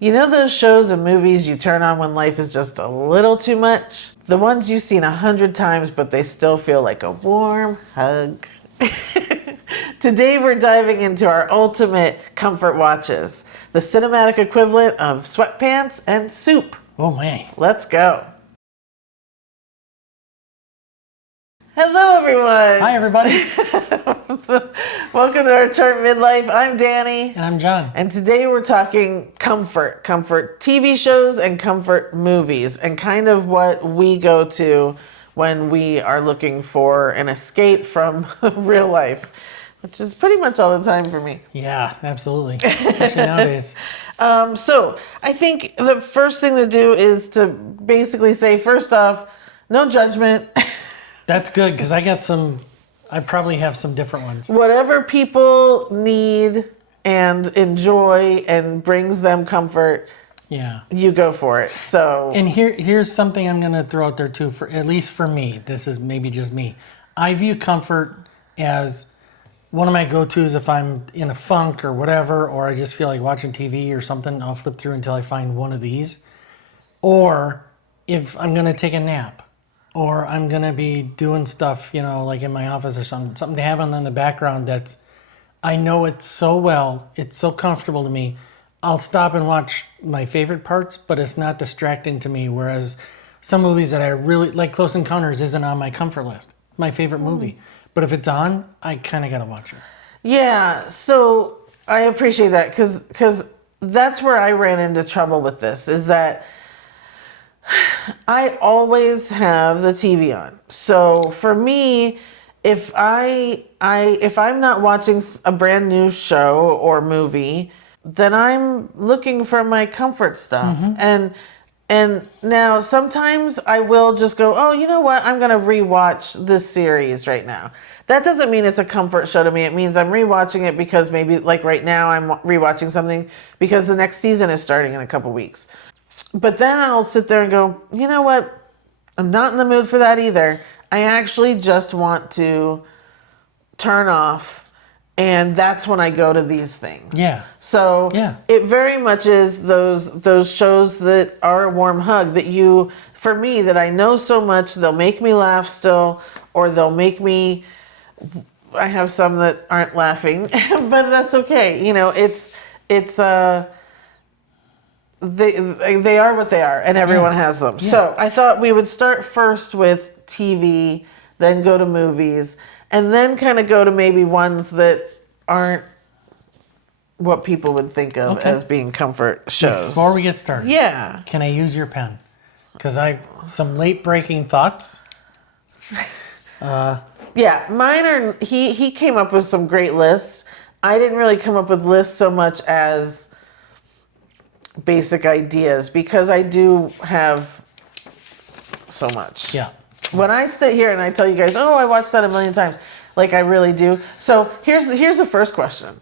You know those shows and movies you turn on when life is just a little too much? The ones you've seen 100 times, but they still feel like a warm hug. Today we're diving into our ultimate comfort watches, the cinematic equivalent of sweatpants and soup. Oh man. Let's go. Hello everyone. Hi everybody. Welcome to our Charmed Midlife. I'm Danny. And I'm John. And today we're talking comfort TV shows and comfort movies, and kind of what we go to when we are looking for an escape from real life, which is pretty much all the time for me. Yeah, absolutely. Especially nowadays. So I think the first thing to do is to basically say, first off, no judgment. That's good, because I probably have some different ones. Whatever people need and enjoy and brings them comfort, Yeah. you go for it. So, And here's something I'm going to throw out there too, for at least for me. This is maybe just me. I view comfort as one of my go-tos if I'm in a funk or whatever, or I just feel like watching TV or something. I'll flip through until I find one of these. Or if I'm going to take a nap, or I'm going to be doing stuff, like in my office or something to have on in the background I know it so well, it's so comfortable to me. I'll stop and watch my favorite parts, but it's not distracting to me. Whereas some movies that I really like, Close Encounters isn't on my comfort list, my favorite movie. But if it's on, I kind of got to watch it. yeah, so I appreciate that because that's where I ran into trouble with this, is that I always have the TV on. So for me, if I'm not watching a brand new show or movie, then I'm looking for my comfort stuff. Mm-hmm. And now sometimes I will just go, oh, you know what? I'm going to rewatch this series right now. That doesn't mean it's a comfort show to me. It means I'm rewatching it because maybe like right now I'm rewatching something because the next season is starting in a couple weeks. But then I'll sit there and go, you know what? I'm not in the mood for that either. I actually just want to turn off, and that's when I go to these things. Yeah. So yeah. It very much is those shows that are a warm hug that for me, that I know so much, they'll make me laugh still, or they'll make me, I have some that aren't laughing, but that's okay. They are what they are, and everyone has them. Yeah. So I thought we would start first with TV, then go to movies, and then kind of go to maybe ones that aren't what people would think of as being comfort shows. Before we get started, yeah, can I use your pen? Because I some late breaking thoughts. Yeah, mine are. He came up with some great lists. I didn't really come up with lists so much as basic ideas, because I do have so much. Yeah. When I sit here and I tell you guys, oh, I watched that a million times, like I really do. So here's the first question.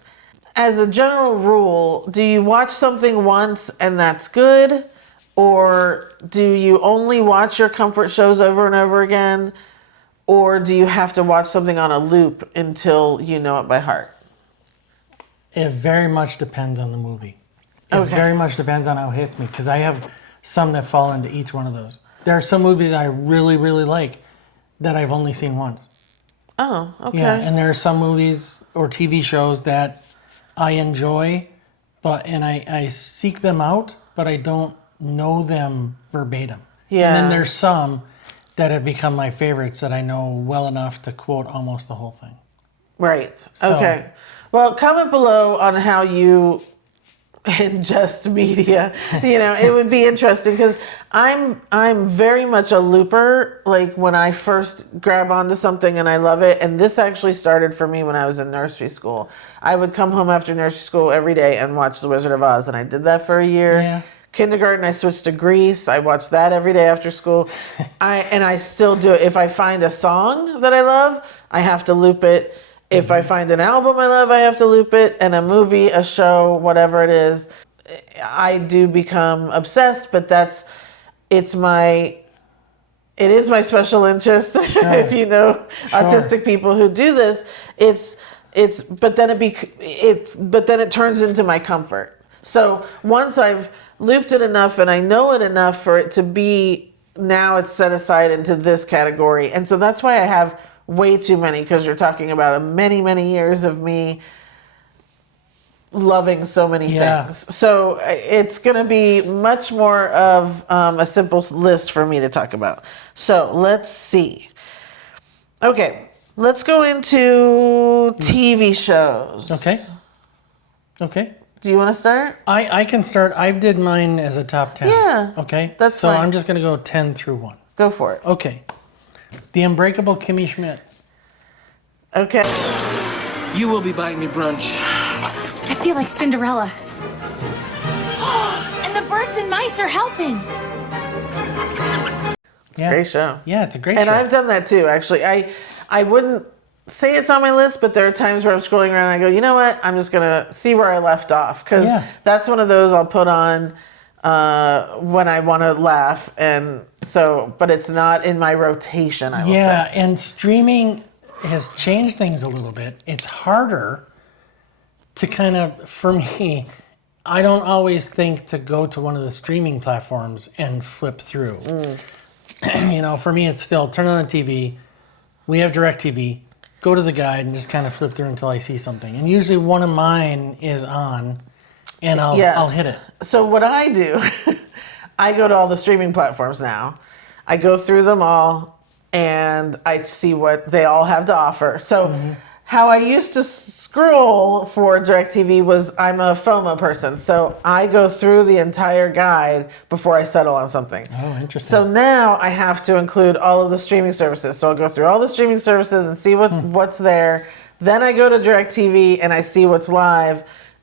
As a general rule, do you watch something once and that's good? Or do you only watch your comfort shows over and over again? Or do you have to watch something on a loop until you know it by heart? It very much depends on the movie. It very much depends on how it hits me, because I have some that fall into each one of those. There are some movies I really, really like that I've only seen once. Oh, okay. Yeah, and there are some movies or TV shows that I enjoy, and I seek them out, but I don't know them verbatim. Yeah. And then there's some that have become my favorites that I know well enough to quote almost the whole thing. Right. Okay. Well, comment below on how you ingest media. It would be interesting, because I'm very much a looper. Like when I first grab onto something and I love it, and this actually started for me when I was in nursery school. I would come home after nursery school every day and watch The Wizard of Oz, and I did that for a year. Yeah. Kindergarten, I switched to Grease. I watched that every day after school. I still do it. If I find a song that I love, I have to loop it. If I find an album I love, I have to loop it. And a movie, a show, whatever it is, I do become obsessed. But it is my special interest. Sure. If you know autistic people who do this, but then it turns into my comfort. So once I've looped it enough and I know it enough for it to be, now it's set aside into this category. And so that's why I have way too many, because you're talking about many, many years of me loving so many things. So it's going to be much more of a simple list for me to talk about. So let's see. Okay, let's go into TV shows. Okay. Do you want to start? I can start. I did mine as a top 10. Yeah. Okay. That's so fine. I'm just going to go 10 through 1. Go for it. Okay. The Unbreakable Kimmy Schmidt. Okay. You will be buying me brunch. I feel like Cinderella. And the birds and mice are helping. Great show. Yeah, it's a great And show. I've done that too, actually. I wouldn't say it's on my list, but there are times where I'm scrolling around and I go, you know what? I'm just going to see where I left off. Because that's one of those I'll put on when I want to laugh. And so, but it's not in my rotation, I will say. And streaming has changed things a little bit. It's harder to kind of, for me, I don't always think to go to one of the streaming platforms and flip through. You know, for me, it's still turn on the TV. We have DirecTV. Go to the guide and just kind of flip through until I see something. And usually one of mine is on, and I'll hit it. So what I do, I go to all the streaming platforms now. I go through them all, and I see what they all have to offer. So how I used to scroll for DirecTV was, I'm a FOMO person, so I go through the entire guide before I settle on something. Oh, interesting. So now I have to include all of the streaming services. So I'll go through all the streaming services and see what's there. Then I go to DirecTV and I see what's live.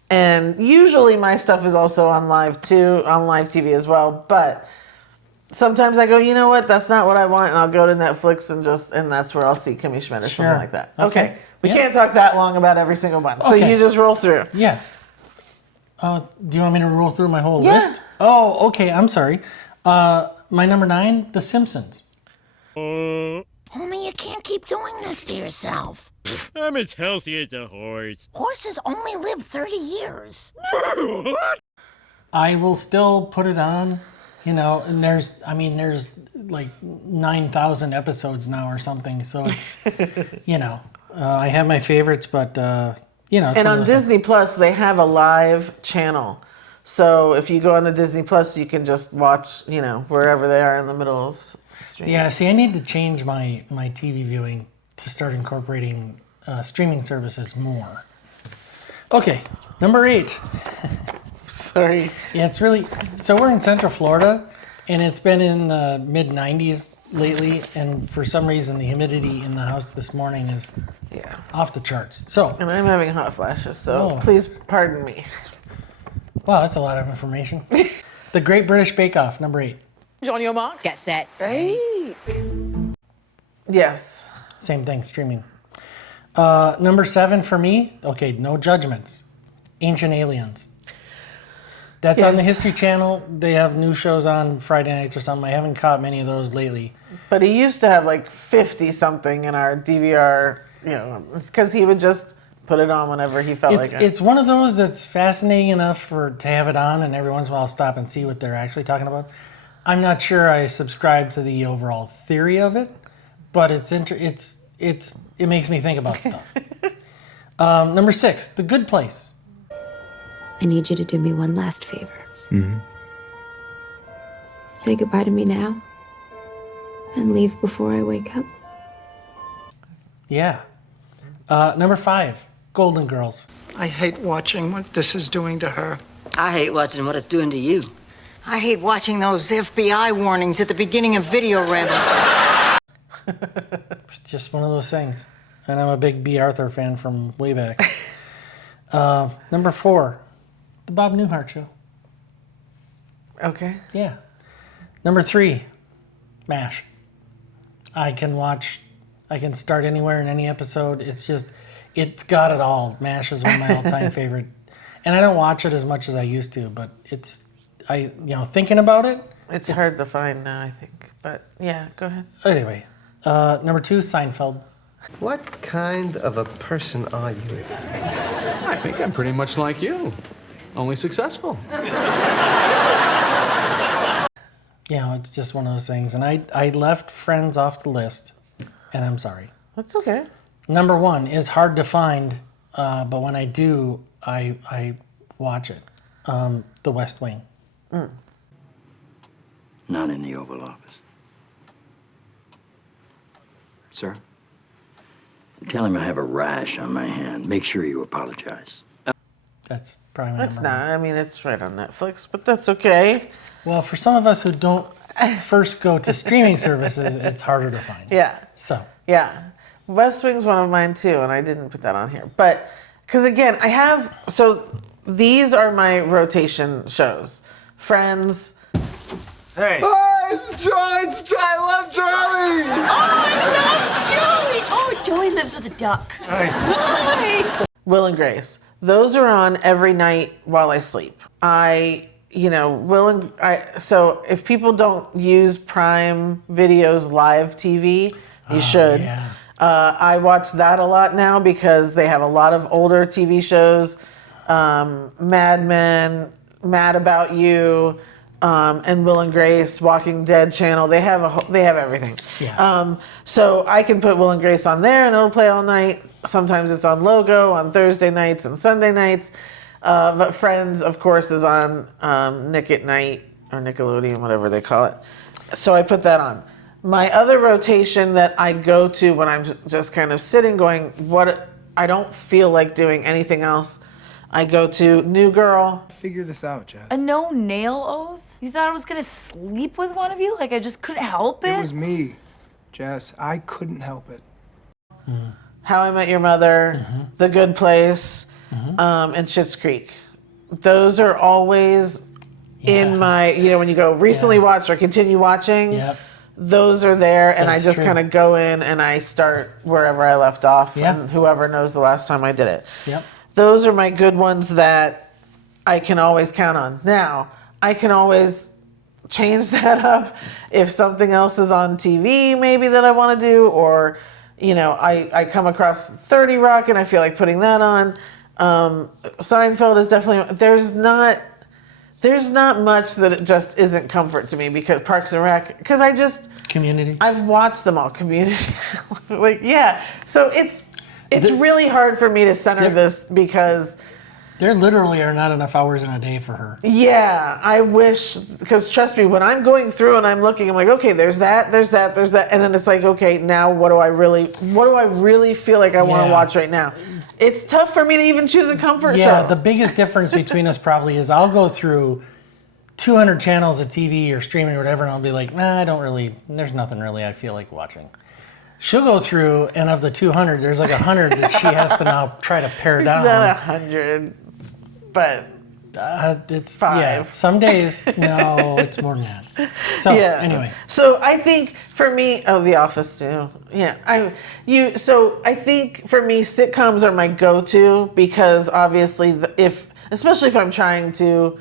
And usually my stuff is also on live too, on live TV as well. But sometimes I go, you know what, that's not what I want, and I'll go to Netflix and that's where I'll see Kimmy Schmidt or something like that. Okay. We can't talk that long about every single one. So you just roll through. Yeah. Do you want me to roll through my whole list? Oh, okay. I'm sorry. My number 9, The Simpsons. Homie, you can't keep doing this to yourself. I'm as healthy as a horse. Horses only live 30 years. I will still put it on, you know, and there's like 9,000 episodes now or something. So it's, you know, I have my favorites, but, you know. It's and on Disney Plus, they have a live channel. So if you go on the Disney Plus, you can just watch, you know, wherever they are in the middle of streaming. Yeah, see, I need to change my TV viewing to start incorporating streaming services more. Okay, number 8. Sorry. Yeah, it's really, so we're in Central Florida, and it's been in the mid-90s lately, and for some reason the humidity in the house this morning is off the charts. So, and I'm having hot flashes, so Oh. please pardon me. wow, that's a lot of information. The Great British Bake Off, number 8. On your marks. Get set. Yes. Same thing, streaming. Number 7 for me, okay, no judgments. Ancient Aliens. That's on the Yes. History Channel. They have new shows on Friday nights or something. I haven't caught many of those lately. But he used to have like 50 something in our DVR, you know, because he would just put it on whenever he felt like it. It's one of those that's fascinating enough to have it on, and every once in a while I'll stop and see what they're actually talking about. I'm not sure I subscribe to the overall theory of it, but it makes me think about stuff. Number 6, The Good Place. I need you to do me one last favor. Say goodbye to me now and leave before I wake up. Yeah. Number 5, Golden Girls. I hate watching what this is doing to her. I hate watching what it's doing to you. I hate watching those FBI warnings at the beginning of video rentals. It's just one of those things. And I'm a big B. Arthur fan from way back. Number 4, The Bob Newhart Show. Okay. Yeah. Number 3, MASH. I can start anywhere in any episode. It's got it all. MASH is one of my all-time favorite. And I don't watch it as much as I used to, but thinking about it. It's hard to find now, I think. But yeah, go ahead. Anyway, number 2, Seinfeld. What kind of a person are you? I think I'm pretty much like you. only successful. It's just one of those things. And I left Friends off the list, and I'm sorry. That's okay. Number one is hard to find, but when I do, I watch it. The West Wing. Not in the Oval Office. Sir? Tell him I have a rash on my hand. Make sure you apologize. That's probably my That's number not. one. I mean, it's right on Netflix, but that's okay. Well, for some of us who don't first go to streaming services, it's harder to find. Yeah. So. Yeah. West Wing's one of mine too, and I didn't put that on here. But, because again, these are my rotation shows. Friends. Hey. Oh, it's Joey. I love Joey. Oh, Joey lives with a duck. Hey. Will and Grace. Those are on every night while I sleep. So if people don't use Prime Video's live TV, you should. Yeah. I watch that a lot now because they have a lot of older TV shows, Mad Men, Mad About You, and Will and Grace, Walking Dead channel. They have everything. Yeah. So I can put Will and Grace on there and it'll play all night. Sometimes it's on Logo on Thursday nights and Sunday nights. But Friends, of course, is on Nick at Night or Nickelodeon, whatever they call it. So I put that on. My other rotation that I go to when I'm just kind of sitting going, I don't feel like doing anything else. I go to New Girl. Figure this out, Jess. A no-nail oath? You thought I was gonna sleep with one of you? Like I just couldn't help it? It was me, Jess. I couldn't help it. How I Met Your Mother, The Good Place, and Schitt's Creek. Those are always in my, when you go recently watched or continue watching, Yep. those are there, and That's I just true. kind of go in and I start wherever I left off, Yeah. and whoever knows the last time I did it. Yep. Those are my good ones that I can always count on. Now, I can always change that up if something else is on TV maybe that I want to do, or I come across 30 Rock and I feel like putting that on. Seinfeld is definitely, there's not much that it just isn't comfort to me, because Parks and Rec, because Community. I've watched them all. Community. So it's really hard for me to center this because There literally are not enough hours in a day for her. yeah, I wish, because trust me, when I'm going through and I'm looking, I'm like, okay, there's that, and then it's like, okay, now what do I really feel like I want to Yeah. watch right now? It's tough for me to even choose a comfort Yeah, show. the biggest difference between us probably is I'll go through 200 channels of TV or streaming or whatever, and I'll be like, there's nothing really I feel like watching. She'll go through, and of the 200, there's like 100 that she has to now try to pare It's down. not 100, but It's 5. Yeah, some days, no, it's more than that. So anyway, So I think for me, The Office too. Yeah, So I think for me, sitcoms are my go-to, because obviously, especially if I'm trying to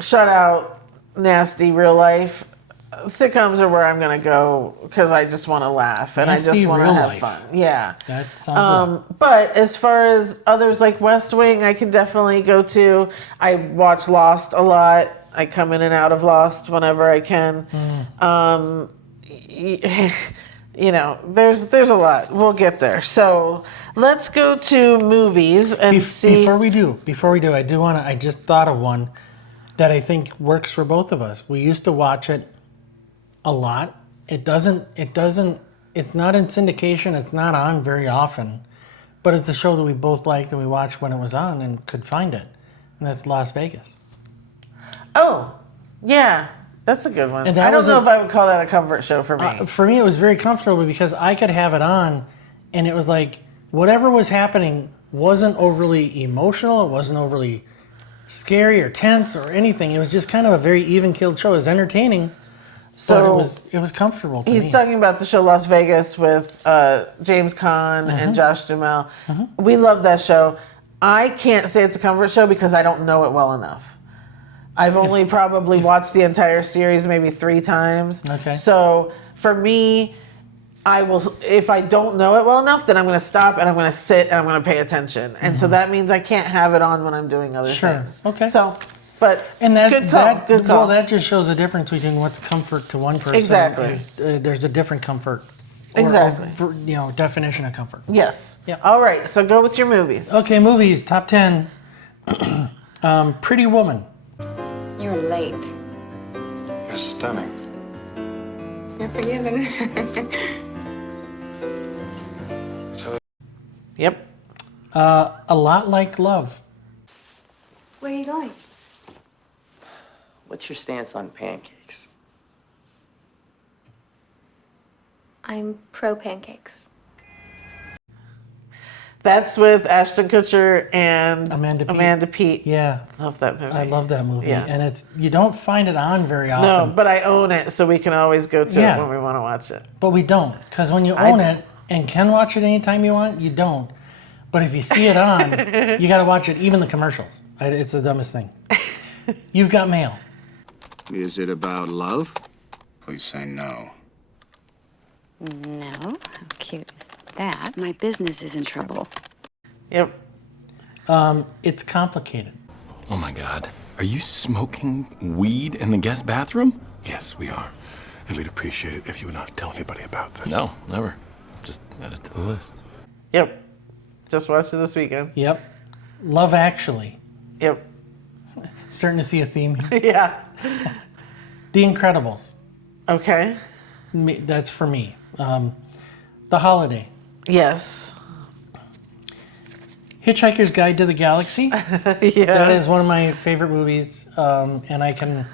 shut out nasty real life, sitcoms are where I'm gonna go, because I just want to laugh and Nasty I just want to real have life. fun. Yeah. that sounds But as far as others like West Wing, I can definitely go to. I watch Lost a lot. I come in and out of Lost whenever I can. There's a lot. We'll get there. So let's go to movies and see. Before we do, I just thought of one that I think works for both of us. We used to watch it a lot. It's not in syndication. It's not on very often, but it's a show that we both liked and we watched when it was on and could find it. And that's Las Vegas. Oh, yeah. That's a good one. And that I don't was know if I would call that a comfort show for me. For me, it was very comfortable because I could have it on, and it was like whatever was happening wasn't overly emotional. It wasn't overly scary or tense or anything. It was just kind of a very even-keeled show. It was entertaining, but it was comfortable to me. He's talking about the show Las Vegas with James Caan and Josh Duhamel. We love that show. I can't say it's a comfort show because I don't know it well enough. I've only probably watched the entire series maybe 3 times. Okay. So for me, I will, if I don't know it well enough, then I'm going to stop and I'm going to sit and I'm going to pay attention. And so that means I can't have it on when I'm doing other things. Okay. So, but And that, good call. Good call. Well, that just shows the difference between what's comfort to one person. Exactly. There's a different comfort. Exactly. Definition of comfort. Yes. Yep. All right. So go with your movies. Okay, movies, top 10. Pretty Woman. You're late. You're stunning. You're forgiven. Yep. A Lot Like Love. Where are you going? What's your stance on pancakes? I'm pro pancakes. That's with Ashton Kutcher and Amanda Peet. Yeah. Love that movie. I love that movie. Yes. And you don't find it on very often. No, but I own it, so we can always go to Yeah. it when we want to watch it. But we don't, because when you own it and can watch it anytime you want, you don't. But if you see it on, you got to watch it, even the commercials. It's the dumbest thing. You've Got Mail. Is it about love? Please say no. No. How cute is that? My business is in trouble. Yep. It's Complicated. Oh my God. Are you smoking weed in the guest bathroom? Yes, we are. And we'd appreciate it if you would not tell anybody about this. No, never. Just add it to the list. Yep. Just watched it this weekend. Yep. Love Actually. Yep. Starting to see a theme here. Yeah. The Incredibles. Okay. That's for me. The Holiday. Yes. Hitchhiker's Guide to the Galaxy. Yeah. That is one of my favorite movies, and I can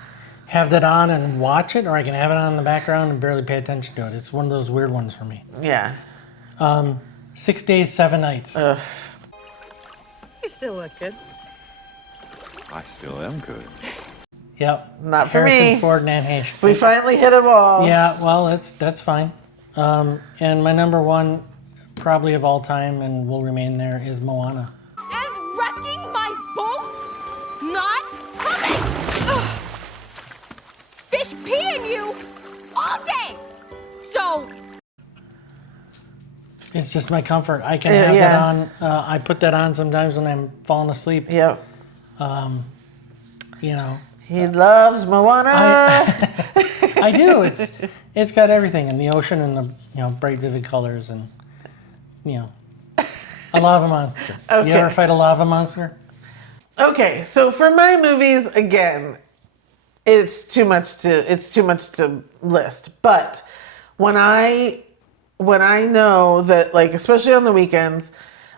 have that on and watch it, or I can have it on in the background and barely pay attention to it. It's one of those weird ones for me. Yeah. 6 Days, 7 Nights. Ugh. You still look good. I still am good. Yep. Not for Harrison me. Ford and Anne Heche. We finally hit them all. Yeah, well, that's fine. And my number one, probably of all time, and will remain there, is Moana. And wrecking my boat? Not coming! Ugh. Fish pee in you all day! So... It's just my comfort. I can have that on. I put that on sometimes when I'm falling asleep. Yep. You know. He loves Moana. I do. It's got everything in the ocean and the bright vivid colors and a lava monster. Okay. You ever fight a lava monster? Okay, so for my movies, again, it's too much to list. But when I know that, like, especially on the weekends,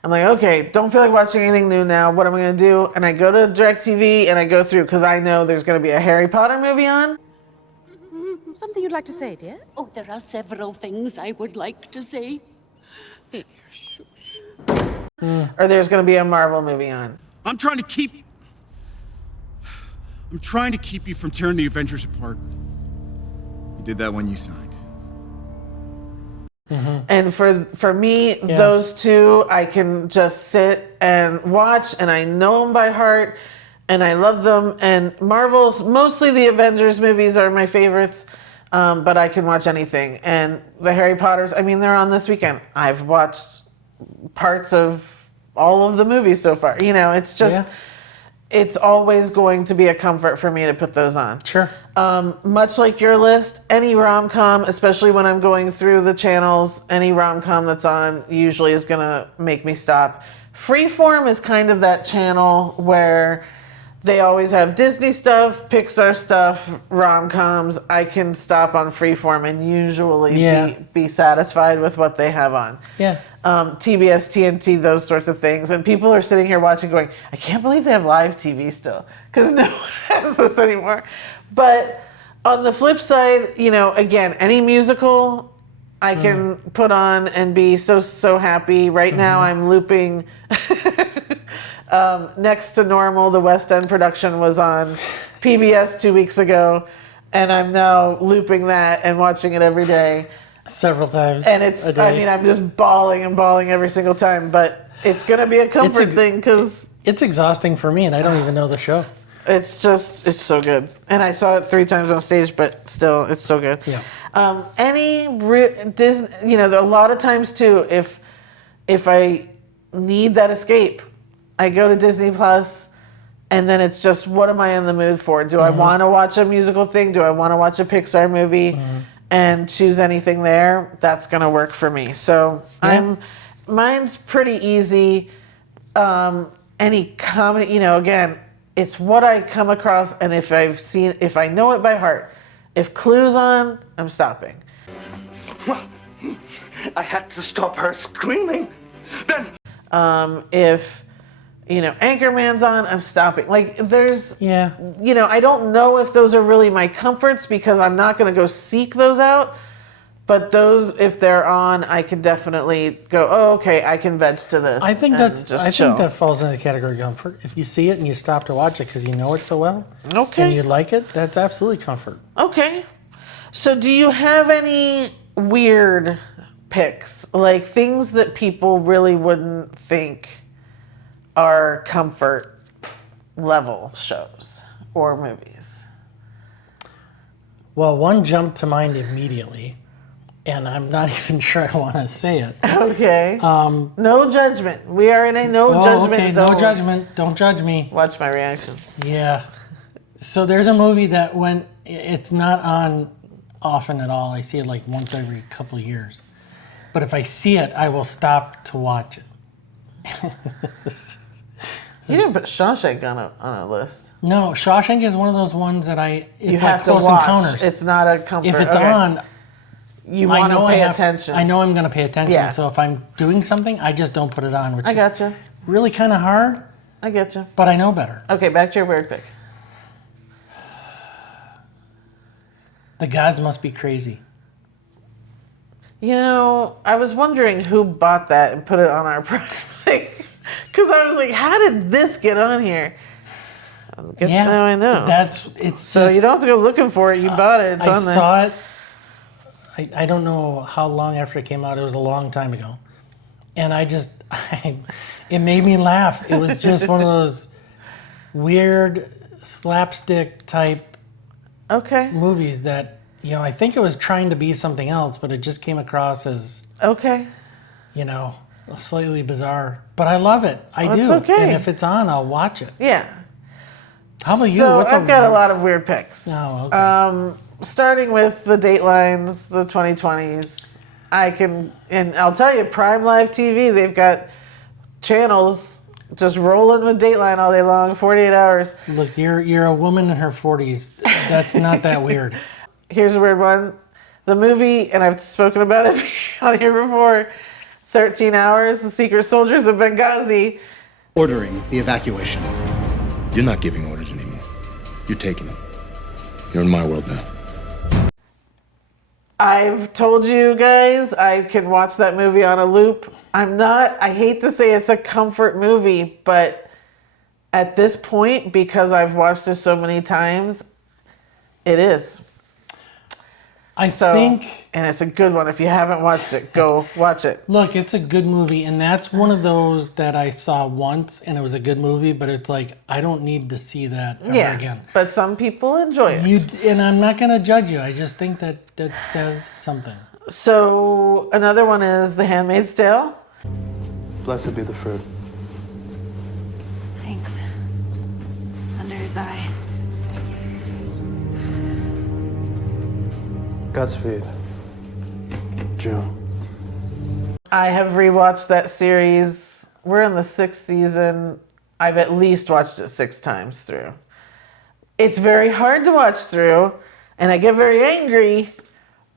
I'm like, okay, don't feel like watching anything new now. What am I going to do? And I go to DirecTV and I go through, because I know there's going to be a Harry Potter movie on. Something you'd like to say, dear? Oh, there are several things I would like to say. Or there's going to be a Marvel movie on. I'm trying to keep you from tearing the Avengers apart. You did that when you signed. Mm-hmm. And for me, those two, I can just sit and watch, and I know them by heart, and I love them. And Marvel's, mostly the Avengers movies are my favorites, but I can watch anything. And the Harry Potters, I mean, they're on this weekend. I've watched parts of all of the movies so far. It's just, it's always going to be a comfort for me to put those on. Sure. Much like your list, any rom-com, especially when I'm going through the channels, any rom-com that's on usually is going to make me stop. Freeform is kind of that channel where they always have Disney stuff, Pixar stuff, rom-coms. I can stop on Freeform and usually be satisfied with what they have on. Yeah. TBS, TNT, those sorts of things. And people are sitting here watching going, I can't believe they have live TV still, because no one has this anymore. But on the flip side, again, any musical I can put on and be so happy. Right now I'm looping Next to Normal, the West End production was on PBS 2 weeks ago, and I'm now looping that and watching it every day. Several times. And I'm just bawling and bawling every single time, but it's going to be a comfort thing, because it's exhausting for me, and I don't even know the show. It's so good. And I saw it 3 times on stage, but still, it's so good. Yeah. Disney, there are a lot of times too, if I need that escape, I go to Disney Plus, and then it's just, what am I in the mood for? Do I want to watch a musical thing? Do I want to watch a Pixar movie? And choose anything there? That's gonna work for me. So mine's pretty easy. Any comedy, again, it's what I come across, and if I know it by heart. If Clue's on, I'm stopping. I had to stop her screaming. Then if Anchorman's on, I'm stopping. Like there's I don't know if those are really my comforts because I'm not going to go seek those out. But those, if they're on, I can definitely go, oh, okay, I can veg to this. I think think that falls into the category of comfort. If you see it and you stop to watch it because you know it so well, and you like it, that's absolutely comfort. Okay. So do you have any weird picks, like things that people really wouldn't think are comfort level shows or movies? Well, one jumped to mind immediately, and I'm not even sure I want to say it. Okay. No judgment. We are in a no judgment zone. No judgment. Don't judge me. Watch my reaction. Yeah. So there's a movie that when it's not on often at all, I see it like once every couple of years. But if I see it, I will stop to watch it. You didn't put Shawshank on a list. No, Shawshank is one of those ones that it's like Close to watch. Encounters. It's not a comfort. If it's on, you want to pay attention. I know I'm going to pay attention. Yeah. So if I'm doing something, I just don't put it on, which is really kind of hard. I getcha. But I know better. Okay, back to your weird pick. The Gods Must Be Crazy. I was wondering who bought that and put it on our Prime. Because I was like, how did this get on here? I guess now I know. So you don't have to go looking for it. You bought it. It's on there. I saw it. I don't know how long after it came out. It was a long time ago. And it made me laugh. It was just one of those weird slapstick type movies that, I think it was trying to be something else, but it just came across as, slightly bizarre. But I love it. I do. Okay. And if it's on, I'll watch it. Yeah. How about you? So I've got a lot of weird picks. Oh, okay. Starting with the Datelines, the 2020s. And I'll tell you, Prime Live TV, they've got channels just rolling with Dateline all day long, 48 hours. Look, you're a woman in her 40s. That's not that weird. Here's a weird one. The movie, and I've spoken about it on here before, 13 Hours, The Secret Soldiers of Benghazi. Ordering the evacuation. You're not giving orders anymore. You're taking them. You're in my world now. I've told you guys I can watch that movie on a loop. I hate to say it's a comfort movie, but at this point, because I've watched it so many times, it is. And it's a good one. If you haven't watched it, go watch it. Look, it's a good movie, and that's one of those that I saw once, and it was a good movie, but it's like, I don't need to see that ever again. But some people enjoy it. And I'm not going to judge you. I just think that says something. So another one is The Handmaid's Tale. Blessed be the fruit. Thanks. Under his eye. Godspeed, Joe. I have rewatched that series. We're in the 6th season. I've at least watched it 6 times through. It's very hard to watch through, and I get very angry,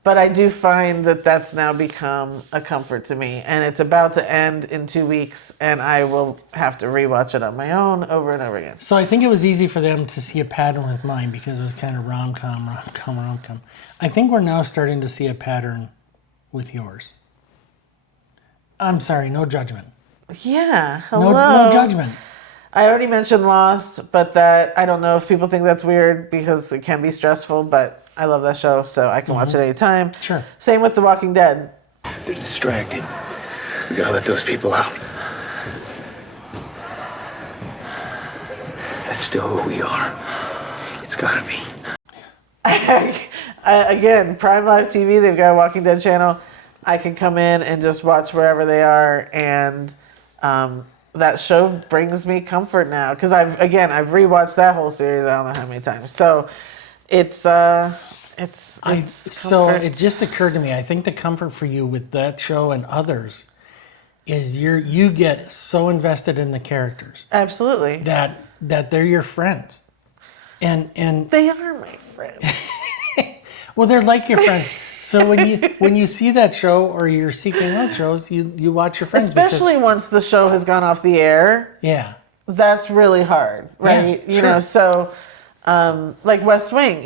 but I do find that that's now become a comfort to me. And it's about to end in 2 weeks, and I will have to rewatch it on my own over and over again. So I think it was easy for them to see a pattern with mine because it was kind of rom-com. I think we're now starting to see a pattern with yours. I'm sorry, no judgment. Yeah, hello. No judgment. I already mentioned Lost, but I don't know if people think that's weird because it can be stressful, but I love that show, so I can watch it anytime. Sure. Same with The Walking Dead. They're distracted. We gotta let those people out. That's still who we are. It's gotta be. Again, Prime Live TV, they've got a Walking Dead channel. I can come in and just watch wherever they are, and that show brings me comfort now because I've rewatched that whole series I don't know how many times. So it's So comfort. it just occurred to me. I think the comfort for you with that show and others is you get so invested in the characters. Absolutely. That they're your friends, and they are my friends. Well, they're like your friends. So when you see that show or you're seeking out shows, you watch your friends. Especially once the show has gone off the air. Yeah. That's really hard, right? Yeah, you know, so like West Wing,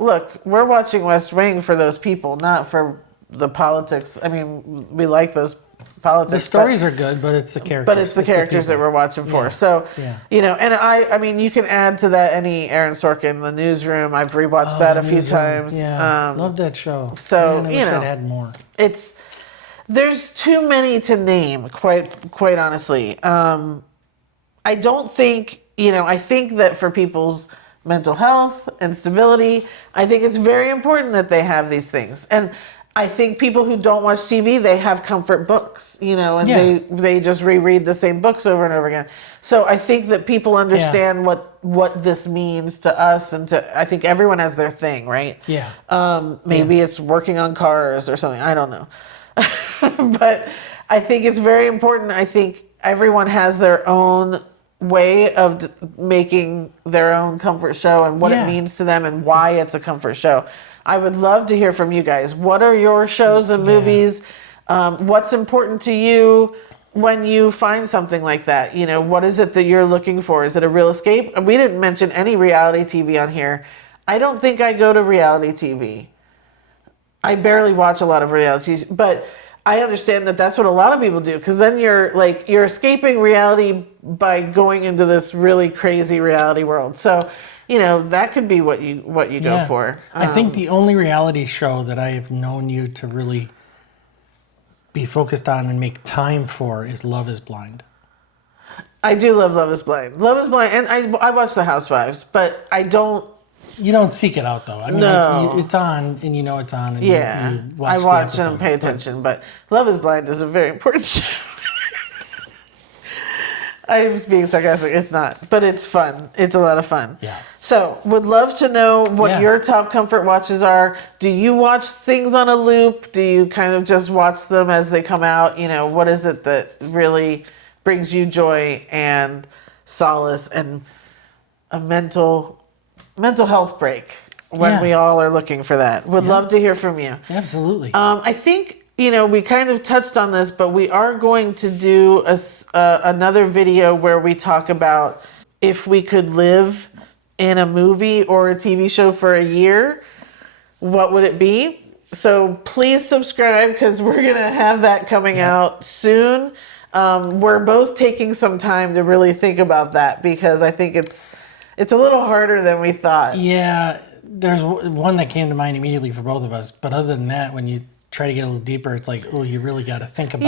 look, we're watching West Wing for those people, not for the politics. I mean, we like those politics. The stories are good, but it's the characters. But it's the characters that we're watching for. Yeah. So, Yeah. and I mean, you can add to that any Aaron Sorkin, The Newsroom. I've rewatched that a few times. Yeah, love that show. So, Man, I wish I'd had more. There's too many to name, quite honestly. I don't think, I think that for people's mental health and stability, I think it's very important that they have these things. And I think people who don't watch TV, they have comfort books, and they just reread the same books over and over again. So I think that people understand what this means to us, and I think everyone has their thing, right? Yeah. Maybe it's working on cars or something. I don't know. But I think it's very important. I think everyone has their own way of making their own comfort show and what it means to them and why it's a comfort show. I would love to hear from you guys. What are your shows and movies? What's important to you when you find something like that? What is it that you're looking for? Is it a real escape? We didn't mention any reality TV on here. I don't think I go to reality TV. I barely watch a lot of realities, but I understand that that's what a lot of people do, because then you're escaping reality by going into this really crazy reality world. So, that could be what you go for. I think the only reality show that I have known you to really be focused on and make time for is Love is Blind. I do love Love is Blind. Love is Blind, and I watch The Housewives, but I don't. You don't seek it out, though. I mean, no. It's on, and you know it's on. And yeah, you watch I watch and pay attention, but Love is Blind is a very important show. I was being sarcastic. It's not, but it's fun. It's a lot of fun. Yeah. So, would love to know what your top comfort watches are. Do you watch things on a loop? Do you kind of just watch them as they come out? What is it that really brings you joy and solace and a mental health break when we all are looking for that? Would love to hear from you. Absolutely. I think, we kind of touched on this, but we are going to do another video where we talk about if we could live in a movie or a TV show for a year, what would it be? So please subscribe, because we're going to have that coming out soon. We're both taking some time to really think about that, because I think it's a little harder than we thought. Yeah, there's one that came to mind immediately for both of us. But other than that, when you try to get a little deeper, it's like, oh, you really got to think about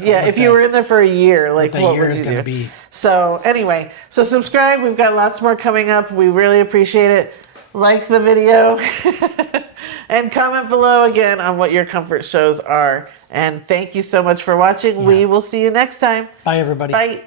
if you were in there for a year, what would you do? Be. So anyway, subscribe. We've got lots more coming up. We really appreciate it. Like the video and comment below again on what your comfort shows are. And thank you so much for watching. We will see you next time. Bye, everybody. Bye.